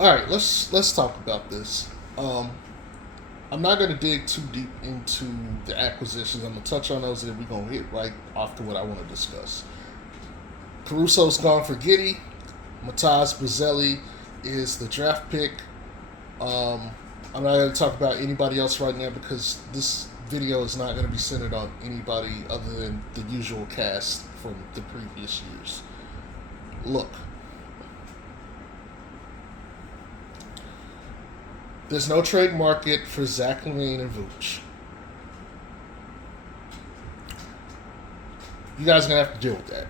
All right, let's talk about this. Um, I'm not going to dig too deep into the acquisitions. I'm going to touch on those, and then we're going to hit right off to what I want to discuss. Caruso's gone for Giddy. Mataz Bazzelli is the draft pick. Um, I'm not going to talk about anybody else right now because this video is not going to be centered on anybody other than the usual cast from the previous years. Look, there's no trade market for Zach LaVine and Vooch. You guys are going to have to deal with that.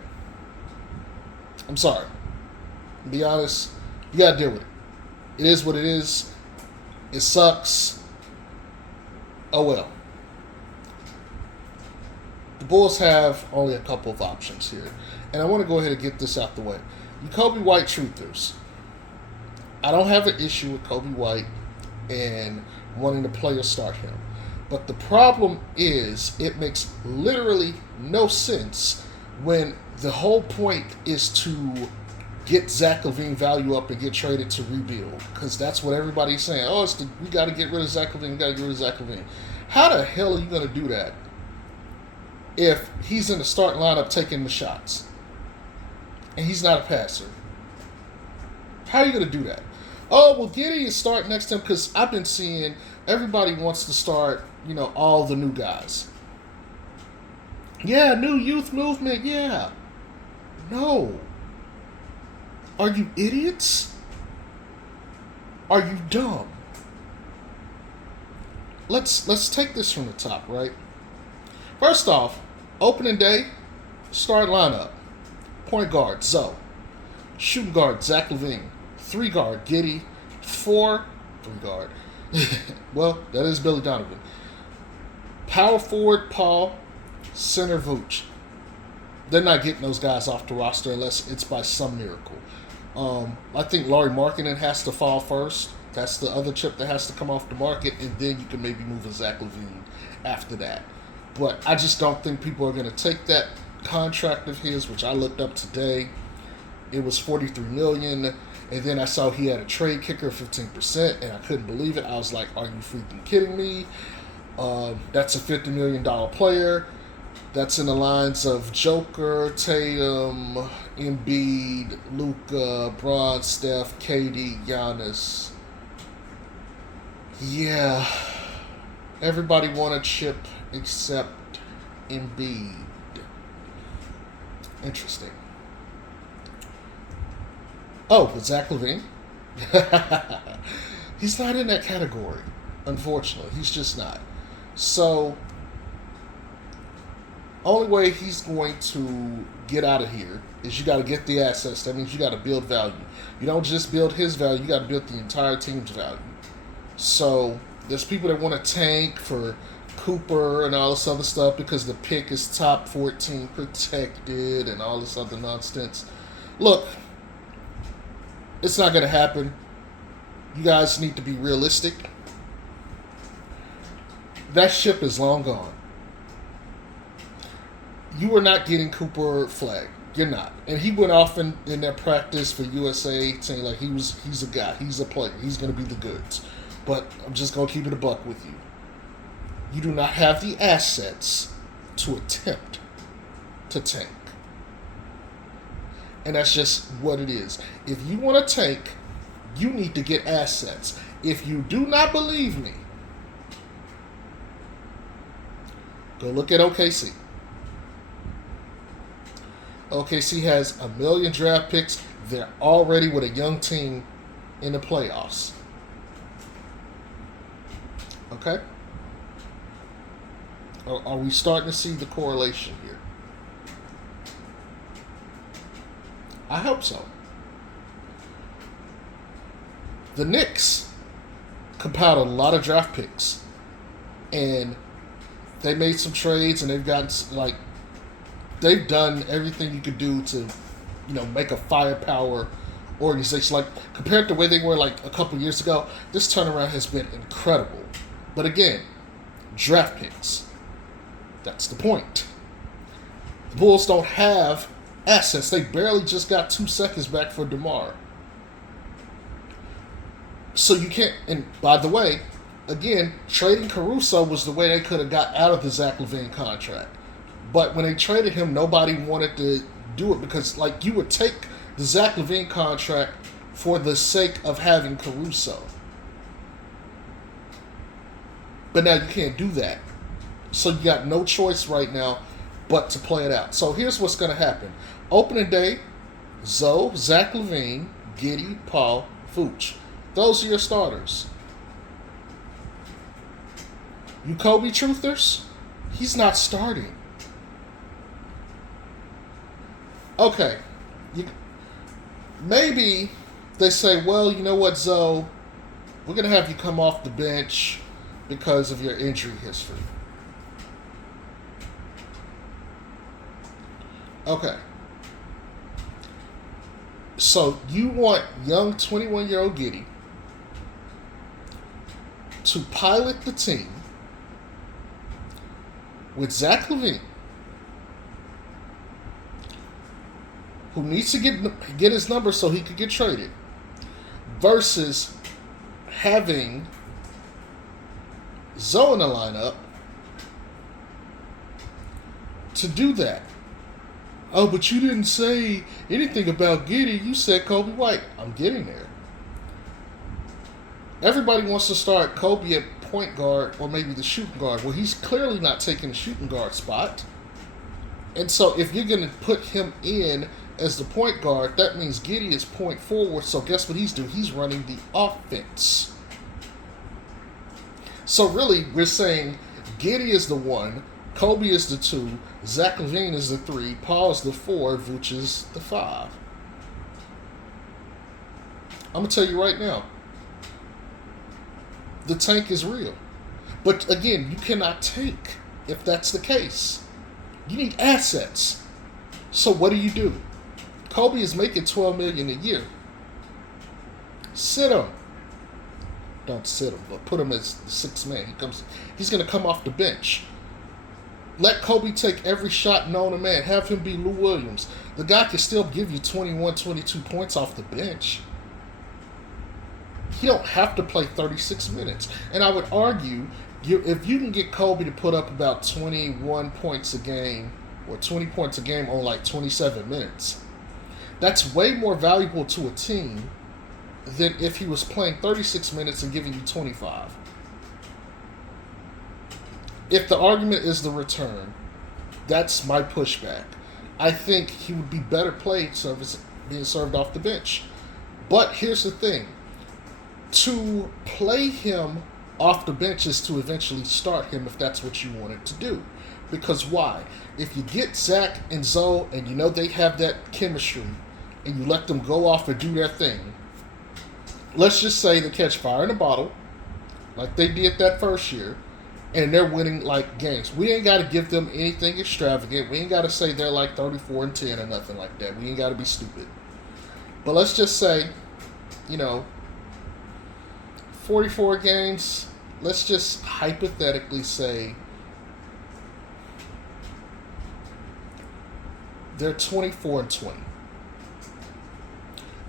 I'm sorry. To be honest, you got to deal with it. It is what it is. It sucks. Oh well. The Bulls have only a couple of options here. And I want to go ahead and get this out the way. You Kobe White truthers. I don't have an issue with Kobe White and wanting to play or start him. But the problem is it makes literally no sense when the whole point is to get Zach LaVine value up and get traded to rebuild. Because that's what everybody's saying. Oh, we got to get rid of Zach LaVine. We got to get rid of Zach LaVine. How the hell are you going to do that if he's in the starting lineup taking the shots and he's not a passer? How are you going to do that? Oh, well, Giddy is starting next to him because I've been seeing everybody wants to start, all the new guys. Yeah, new youth movement, yeah. No. Are you idiots? Are you dumb? Let's take this from the top, right? First off, opening day, start lineup. Point guard, Zoe. Shooting guard, Zach LaVine. 3 guard, Giddy. 4, 3 guard. Well, that is Billy Donovan. Power forward, Paul. Center, Vooch. They're not getting those guys off the roster unless it's by some miracle. I think Lauri Markkanen has to fall first. That's the other chip that has to come off the market, and then you can maybe move a Zach LaVine after that. But I just don't think people are going to take that contract of his, which I looked up today. It was $43 million, and then I saw he had a trade kicker of 15%, and I couldn't believe it. I was like, "Are you freaking kidding me?" That's a $50 million player. That's in the lines of Joker, Tatum, Embiid, Luka, Braun, Steph, KD, Giannis. Yeah, everybody want a chip except Embiid. Interesting. Oh, but Zach LaVine? He's not in that category, unfortunately. He's just not. So, only way he's going to get out of here is you got to get the assets. That means you got to build value. You don't just build his value, you got to build the entire team's value. So, there's people that want to tank for Cooper and all this other stuff because the pick is top 14 protected and all this other nonsense. Look, it's not going to happen. You guys need to be realistic. That ship is long gone. You are not getting Cooper flag. You're not. And he went off in their practice for USA saying like he's a guy, he's a player, he's going to be the goods. But I'm just going to keep it a buck with you. You do not have the assets to attempt to tank. And that's just what it is. If you want to tank, you need to get assets. If you do not believe me, go look at OKC. OKC has 1 million draft picks. They're already with a young team in the playoffs. Okay? Are we starting to see the correlation here? I hope so. The Knicks compiled a lot of draft picks, and they made some trades, and they've gotten they've done everything you could do to, make a firepower organization. Like compared to where they were like a couple years ago, this turnaround has been incredible. But again, draft picks. That's the point. The Bulls don't have assets. They barely just got 2 seconds back for DeMar. So you can't. And by the way, again, trading Caruso was the way they could have got out of the Zach LaVine contract. But when they traded him, nobody wanted to do it because, like, you would take the Zach LaVine contract for the sake of having Caruso. But now you can't do that. So you got no choice right now but to play it out. So here's what's going to happen. Opening day, Zoe, Zach LaVine, Giddey, Paul, Vooch. Those are your starters. You Kobe truthers, he's not starting. Okay. Maybe they say, well, you know what, Zoe? We're going to have you come off the bench because of your injury history. Okay. So you want young 21-year-old Giddey to pilot the team with Zach LaVine, who needs to get his number so he could get traded, versus having Zoe in the lineup to do that. Oh, but you didn't say anything about Giddey. You said Kobe White. I'm getting there. Everybody wants to start Kobe at point guard or maybe the shooting guard. Well, he's clearly not taking the shooting guard spot. And so if you're going to put him in as the point guard, that means Giddey is point forward. So guess what he's doing? He's running the offense. So really, we're saying Giddey is the 1, Kobe is the 2, Zach LaVine is the 3, Paul is the 4, Vooch is the 5. I'm going to tell you right now, the tank is real. But again, you cannot tank if that's the case. You need assets. So what do? Kobe is making $12 million a year. Sit him. Don't sit him, but put him as the 6th man. He's going to come off the bench. Let Kobe take every shot known to man. Have him be Lou Williams. The guy can still give you 21, 22 points off the bench. He don't have to play 36 minutes. And I would argue, if you can get Kobe to put up about 21 points a game or 20 points a game on like 27 minutes, that's way more valuable to a team than if he was playing 36 minutes and giving you 25. If the argument is the return, that's my pushback. I think he would be better played being served off the bench. But here's the thing. To play him off the bench is to eventually start him if that's what you wanted to do. Because why? If you get Zach and Zoe and you know they have that chemistry and you let them go off and do their thing, let's just say they catch fire in a bottle like they did that first year, and they're winning like games. We ain't got to give them anything extravagant. We ain't got to say they're like 34-10 or nothing like that. We ain't got to be stupid. But let's just say, 44 games. Let's just hypothetically say they're 24-20.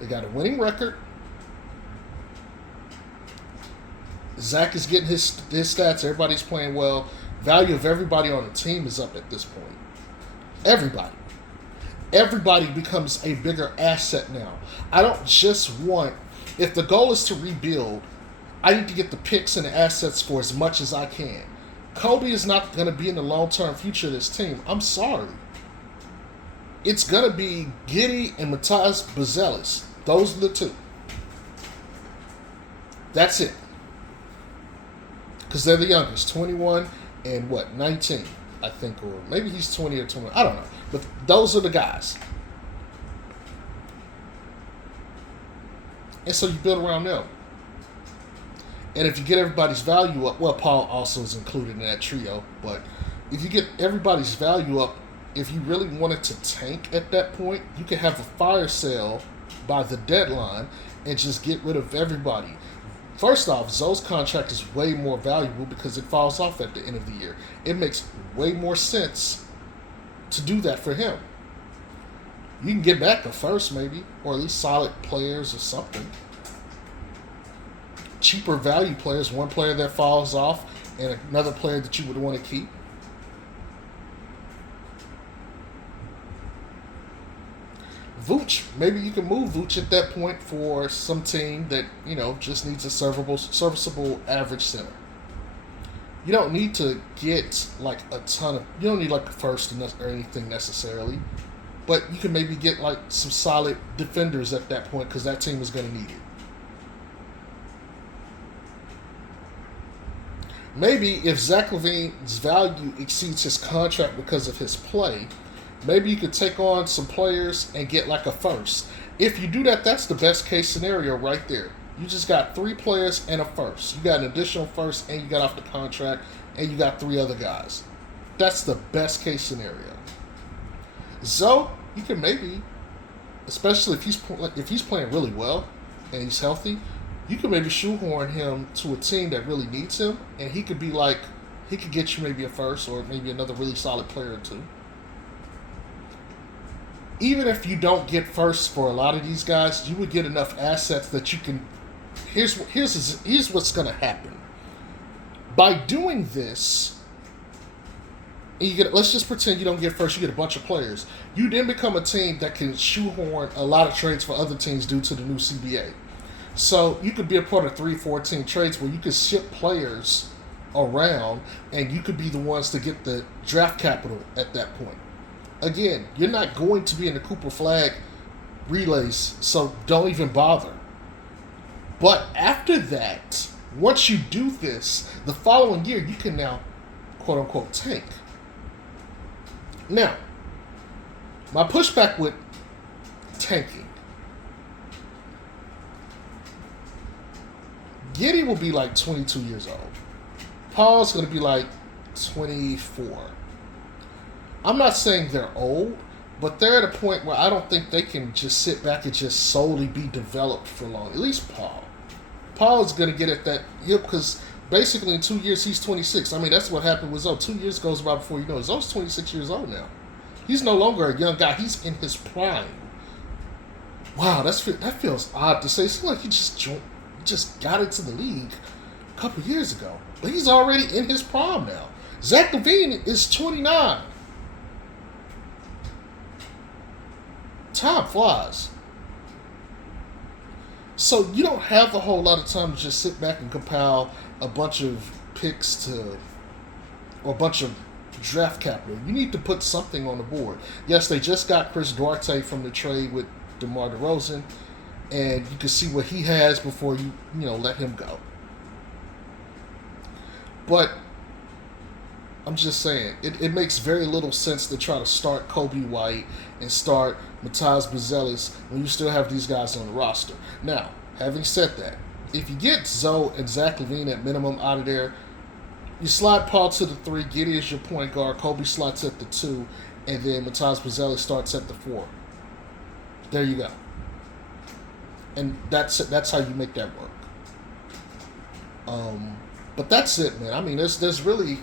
They got a winning record. Zach is getting his stats. Everybody's playing well. Value of everybody on the team is up at this point. Everybody. Everybody becomes a bigger asset now. I don't just want, if the goal is to rebuild, I need to get the picks and the assets for as much as I can. Kobe is not going to be in the long-term future of this team. I'm sorry. It's going to be Giddey and Matas Buzelis. Those are the two. That's it. Because they're the youngest, 21 and 19, I think, or maybe he's 20 or 21. I don't know. But those are the guys. And so you build around them. And if you get everybody's value up, well, Paul also is included in that trio, but if you get everybody's value up, if you really wanted to tank at that point, you could have a fire sale by the deadline and just get rid of everybody. First off, Zoe's contract is way more valuable because it falls off at the end of the year. It makes way more sense to do that for him. You can get back a first maybe, or at least solid players or something. cheaper value players, one player that falls off and another player that you would want to keep. Vooch, maybe you can move Vooch at that point for some team that, just needs a serviceable average center. You don't need to get like a ton of, you don't need like a first or anything necessarily, but you can maybe get like some solid defenders at that point because that team is going to need it. Maybe if Zach LaVine's value exceeds his contract because of his play, maybe you could take on some players and get like a first. If you do that, that's the best case scenario right there. You just got 3 players and a first. You got an additional first and you got off the contract and you got 3 other guys. That's the best case scenario. Zoe, you can maybe, especially if he's playing really well and he's healthy, you can maybe shoehorn him to a team that really needs him, and he could get you maybe a first or maybe another really solid player or 2. Even if you don't get first for a lot of these guys, you would get enough assets that you can. Here's what's going to happen. By doing this, let's just pretend you don't get first, you get a bunch of players. You then become a team that can shoehorn a lot of trades for other teams due to the new CBA. So you could be a part of 3-4 team trades where you could ship players around and you could be the ones to get the draft capital at that point. Again, you're not going to be in the Cooper Flag relays, so don't even bother. But after that, once you do this, the following year you can now, quote-unquote, tank. Now, my pushback with tanking. Giddey will be like 22 years old. Paul's going to be like 24. I'm not saying they're old, but they're at a point where I don't think they can just sit back and just solely be developed for long. At least Paul. Paul is going to get at that, because basically in 2 years he's 26. I mean, that's what happened with Zoe. 2 years goes by before you know it. Zoe's 26 years old now. He's no longer a young guy. He's in his prime. Wow, that feels odd to say. It's like he just got into the league a couple years ago. But he's already in his prime now. Zach LaVine is 29. Time flies. So you don't have a whole lot of time to just sit back and compile a bunch of picks or a bunch of draft capital. You need to put something on the board. Yes, they just got Chris Duarte from the trade with DeMar DeRozan, and you can see what he has before you let him go. But I'm just saying, it makes very little sense to try to start Kobe White and start Matas Buzelis when you still have these guys on the roster. Now, having said that, if you get Zoe and Zach LaVine at minimum out of there, you slide Paul to the 3, Giddey is your point guard, Kobe slots at the 2, and then Matas Buzelis starts at the 4. There you go. And that's how you make that work. But that's it, man. I mean, there's really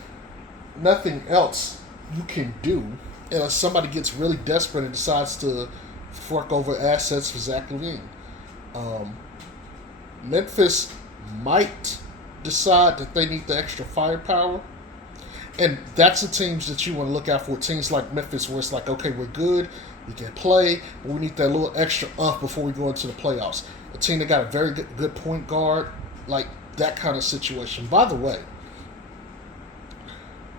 nothing else you can do unless somebody gets really desperate and decides to fork over assets for Zach LaVine. Memphis might decide that they need the extra firepower, and that's the teams that you want to look out for. Teams like Memphis, where it's like, okay, we're good, we can play, but we need that little extra before we go into the playoffs. A team that got a very good point guard, like that kind of situation. By the way,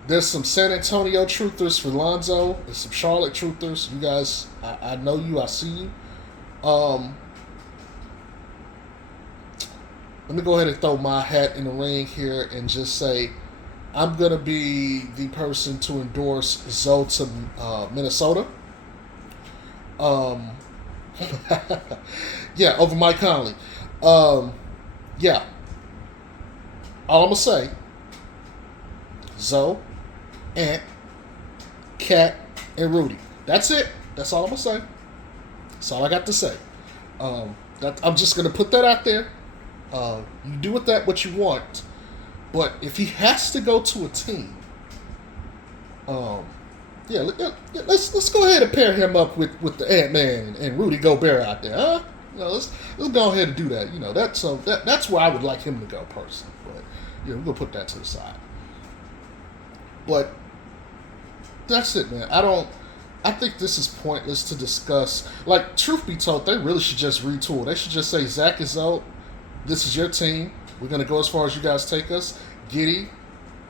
there's some San Antonio truthers for Lonzo. There's some Charlotte truthers. You guys, I know you. I see you. Let me go ahead and throw my hat in the ring here and just say I'm going to be the person to endorse Zoe to Minnesota. Yeah, over Mike Conley. Yeah. All I'm going to say, Zoe, Ant, Cat, and Rudy. That's it. That's all I'm going to say. That's all I got to say. I'm just going to put that out there. You do with that what you want. But if he has to go to a team, let's go ahead and pair him up with the Ant-Man and Rudy Gobert out there, huh? Let's go ahead and do that. That's where I would like him to go personally. But we're gonna put that to the side. But that's it, man. I think this is pointless to discuss. Like, truth be told, they really should just retool. They should just say, Zach is out. This is your team. We're going to go as far as you guys take us. Giddey,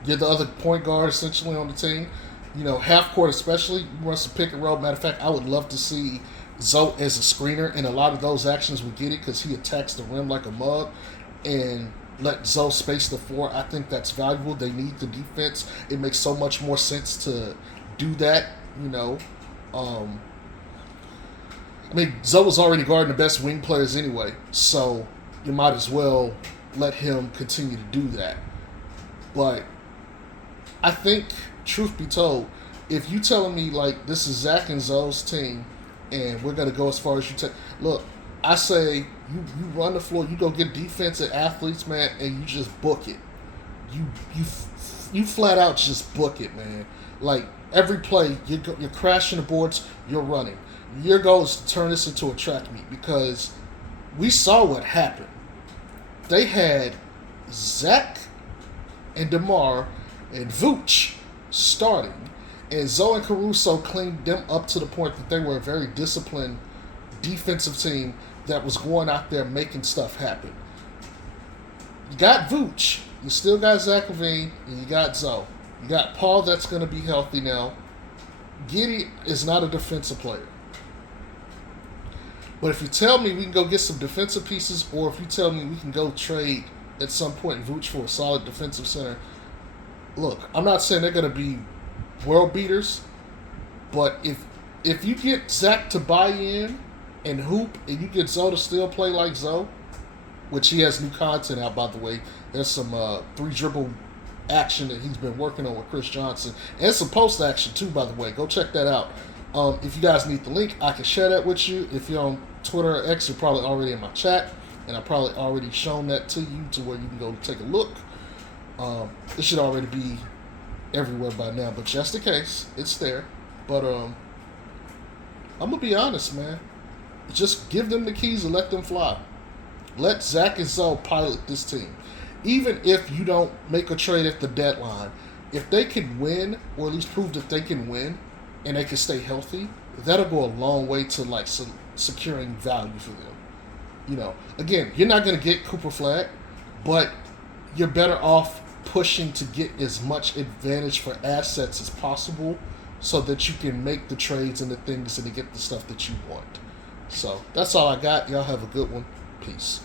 you're the other point guard essentially on the team. Half court especially. You run some pick and roll. Matter of fact, I would love to see Zoe as a screener in a lot of those actions with Giddey because he attacks the rim like a mug. And let Zoe space the floor. I think that's valuable. They need the defense. It makes so much more sense to do that, Zoe was already guarding the best wing players anyway, so you might as well let him continue to do that. But I think, truth be told, if you telling me, like, this is Zach and Zoe's team, and we're going to go as far as you take... Look, I say you run the floor, you go get defensive athletes, man, and you just book it. You flat out just book it, man. Like, every play, you're crashing the boards, you're running. Your goal is to turn this into a track meet because we saw what happened. They had Zach and DeMar and Vooch starting, and Zoe and Caruso cleaned them up to the point that they were a very disciplined defensive team that was going out there making stuff happen. You got Vooch, you still got Zach LaVine, and you got Zoe. You got Paul that's going to be healthy now. Giddey is not a defensive player. But if you tell me we can go get some defensive pieces, or if you tell me we can go trade at some point Vooch for a solid defensive center, look, I'm not saying they're going to be world beaters, but if you get Zach to buy in and hoop, and you get Zoe to still play like Zoe, which he has new content out, by the way. There's some 3-dribble action that he's been working on with Chris Johnson, and some post action too, by the way. Go check that out. If you guys need the link, I can share that with you. If you're on Twitter or X, you're probably already in my chat, and I've probably already shown that to you to where you can go take a look. It should already be everywhere by now, but just in case, it's there. But I'm gonna be honest, man. Just give them the keys and let them fly. Let Zach and Zoe pilot this team. Even if you don't make a trade at the deadline, if they can win, or at least prove that they can win, and they can stay healthy, that'll go a long way to securing value for them. Again, you're not going to get Cooper Flag, but you're better off pushing to get as much advantage for assets as possible so that you can make the trades and the things and to get the stuff that you want. So that's all I got. Y'all have a good one. Peace.